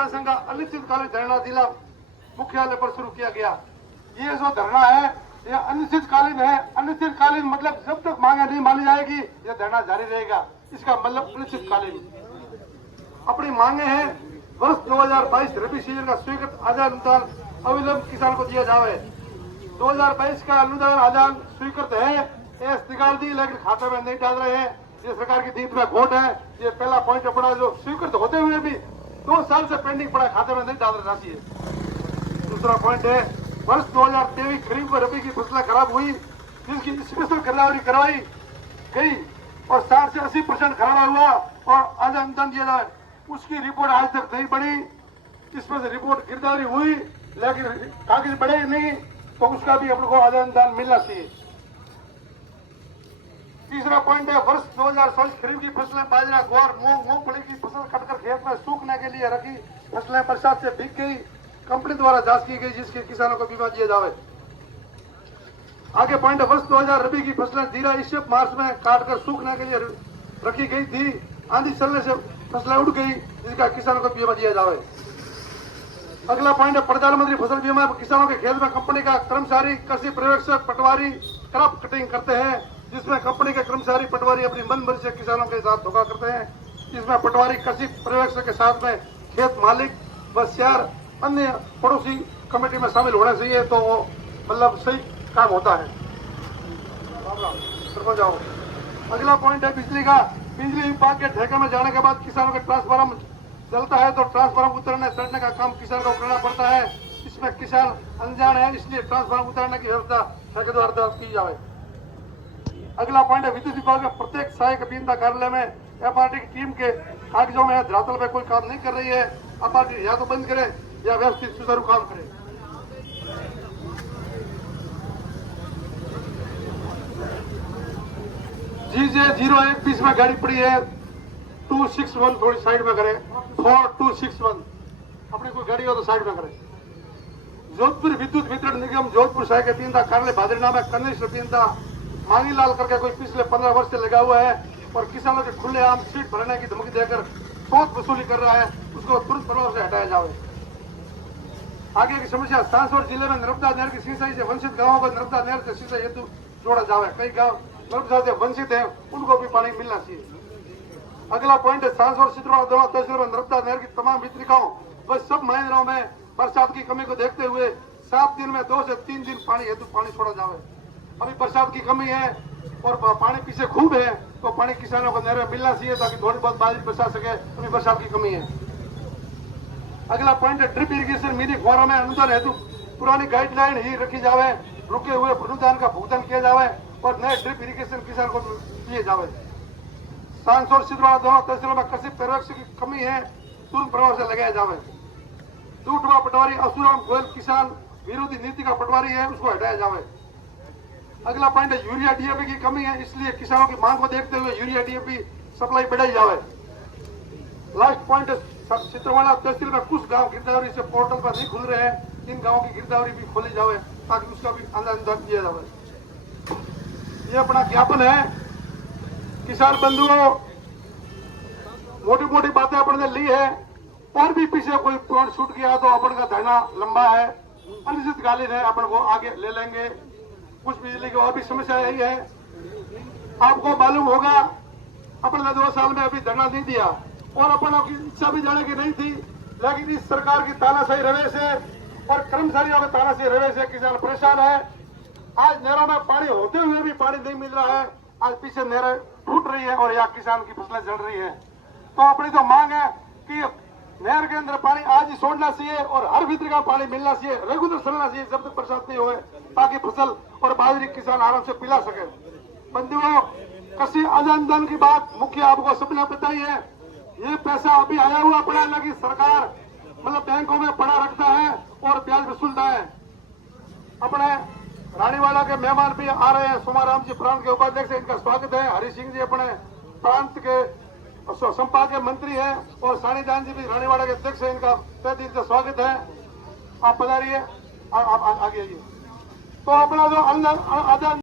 किसान संघ का अनिश्चितकालीन धरना जिला मुख्यालय पर शुरू किया गया। ये जो धरना है ये अनिश्चितकालीन है। अनिश्चितकालीन मतलब जब तक मांगे नहीं मानी जाएगी यह धरना जारी रहेगा। इसका मतलब अनिश्चितकालीन। अपनी मांगे हैं वर्ष 2022 रबी सीजन का स्वीकृत आधार अनुदान अविलंब किसान को दिया जाए। 2022 का अनुदान आधार स्वीकृत है, ये निकाल दी लेकिन खाते में नहीं डाल रहे हैं। ये सरकार की नीति में खोट है। ये पहला पॉइंट अपना जो स्वीकृत होते हुए भी 2 साल से पेंडिंग पड़ा, खाते में नहीं डाल राशि है। दूसरा पॉइंट है वर्ष 2023 खरीफ और रबी की फसलें खराब हुई जिसकी स्पेशल गिरदावरी करवाई गई और 60 से 80% खराब हुआ और आधा अनुदान दिया जाए, उसकी रिपोर्ट आज तक नहीं बढ़ी। इसमें से रिपोर्ट गिरदावरी हुई लेकिन कागज बढ़े नहीं, तो उसका भी अपने को आधा अनुदान मिलना चाहिए। तीसरा पॉइंट है वर्ष 2024 खरीफ की फसलें बाजरा, ग्वार, मूंग, मूंगफली की फसल कटकर खेत में सूखने के लिए रखी फसलें बरसात से भीग गई, कंपनी द्वारा जांच की गई जिसके किसानों को बीमा दिया जाए। आगे पॉइंट है वर्ष 2000 रबी की फसलें जीरा इस मार्च में काटकर सूखने के लिए रखी गई थी, आंधी चलने से फसलें उड़ गई जिसका किसानों को बीमा दिया जाए। अगला पॉइंट है प्रधानमंत्री फसल बीमा किसानों के खेत में कंपनी का कर्मचारी कृषि पर्यवेक्षक पटवारी क्रॉप कटिंग करते हैं, जिसमें कंपनी के कर्मचारी पटवारी अपनी मनमर्जी से किसानों के साथ धोखा करते हैं। इसमें पटवारी कृषि पर्यवेक्षक के साथ में खेत मालिक व शहर अन्य पड़ोसी कमेटी में शामिल होना चाहिए, तो वो मतलब सही काम होता है। जाओ। अगला पॉइंट है बिजली का। बिजली विभाग के ठेके में जाने के बाद किसानों के ट्रांसफार्मर जलता है तो ट्रांसफार्मर उतरने सड़ने का काम किसान को करना पड़ता है। इसमें किसान अनजान है, इसलिए ट्रांसफार्मर उतारने की व्यवस्था ठेके द्वारा की जाए। अगला पॉइंट है विद्युत विभाग में प्रत्येक सहायक अभियंता कार्यालय में एफआरटी की टीम के कागजों में धरातल पे कोई काम नहीं कर रही है। एफआरटी या तो बंद करे या व्यवस्थित सुचारू काम करे। जीजे 0120 में गाड़ी पड़ी है 261 थोड़ी साइड में करे, 4261 अपनी कोई गाड़ी हो तो साइड में करे। जोधपुर विद्युत वितरण निगम जोधपुर सहायक अभियंता कार्यालय भादरीनाथ में कनिष्ठ अभियंता मांगीलाल करके कोई पिछले 15 वर्ष से लगा हुआ है और किसानों के खुलेआम सीट भरने की धमकी देकर बहुत वसूली कर रहा है, उसको तुरंत प्रभाव से हटाया जाए। आगे की समस्या सांसौर जिले में नर्मदा नहर की सिंचाई से वंचित गांवों को नर्मदा नहर से सिंचाई हेतु जोड़ा जाए। कई गांव नर्मदा से वंचित है, उनको भी पानी मिलना चाहिए। अगला पॉइंट है सांसौर सितरौड़ दोनों तहसील में नर्मदा नहर की तमाम वितरिकाओं व सब महीनों में बरसात की कमी को देखते हुए 7 दिन में 2 से 3 दिन पानी हेतु पानी छोड़ा जाए। अभी बरसात की कमी है और पानी पीछे खूब है, तो पानी किसानों को नहर में मिलना चाहिए ताकि थोड़ी बहुत बारिश बचा सके। अभी बरसात की कमी है। अगला पॉइंट है ड्रिप इरिगेशन मिनी फुहारों में अनुदान हेतु पुरानी गाइडलाइन ही रखी जाए, रुके हुए अनुदान का भुगतान किया जाए और नए ड्रिप इरिगेशन किसान को दिए जाए। सांसौर सितरौड़ दोनों तहसीलों में कृषि पर्यवेक्षक की कमी है, तुरंत प्रभाव से लगाया जाए। दूठवा पटवारी असुराम गोयल किसान विरोधी नीति का पटवारी है, उसको हटाया जाए। अगला पॉइंट है यूरिया डीएपी की कमी है, इसलिए किसानों की मांग को देखते हुए यूरिया डीएपी सप्लाई बढ़ाई जाए। लास्ट पॉइंट है सितरवाड़ा तहसील में कुछ गांव गिरदावरी से पोर्टल पर नहीं खुल रहे हैं, इन गांवों की गिरदावरी भी खोली जाए ताकि उसका भी अनुदान दिया जाए। ये अपना ज्ञापन है। किसान बंधुओं, मोटी मोटी बातें अपने ने ली है और भी पीछे कोई पॉइंट छूट गया तो अपन का धरना लंबा है, अनिश्चितकालीन है, अपन को आगे ले लेंगे। कुछ बिजली की और भी समस्या यही है। आपको मालूम होगा अपन ने 2 साल में अभी धरना नहीं दिया और अपन की इच्छा भी जाने की नहीं थी, लेकिन इस सरकार की तानाशाही रवे से और कर्मचारियों के तानाशाही रवे से किसान परेशान है। आज नहरों में पानी होते हुए भी पानी नहीं मिल रहा है। आज पीछे नहरें टूट रही है और यहाँ किसान की फसलें जल रही है। तो अपनी तो मांग है कि नहर के अंदर पानी आज ही छोड़ना चाहिए और हर वितरी का पानी मिलना चाहिए, रेगुलर चलना चाहिए जब तक बरसात नहीं होए, ताकि फसल और बाजरी किसान आराम से पिला सके। बंधुओं, कृषि अनुदान की बात मुख्य आपको सबने बताई है। ये पैसा अभी आया हुआ पड़ा, लेकिन सरकार मतलब बैंकों में पड़ा रखता है और ब्याज वसूलता है। अपने रानीवाला के मेहमान भी आ रहे हैं, सोमाराम जी प्रांत के उपाध्यक्ष, इनका स्वागत है। हरि सिंह जी अपने प्रांत के संपादकीय मंत्री है और सानीदान जी भी रानीवाड़ा के अध्यक्ष है, इनका तहे दिल से स्वागत है। आप पधारिए, आप आगे आइए। तो अपना जो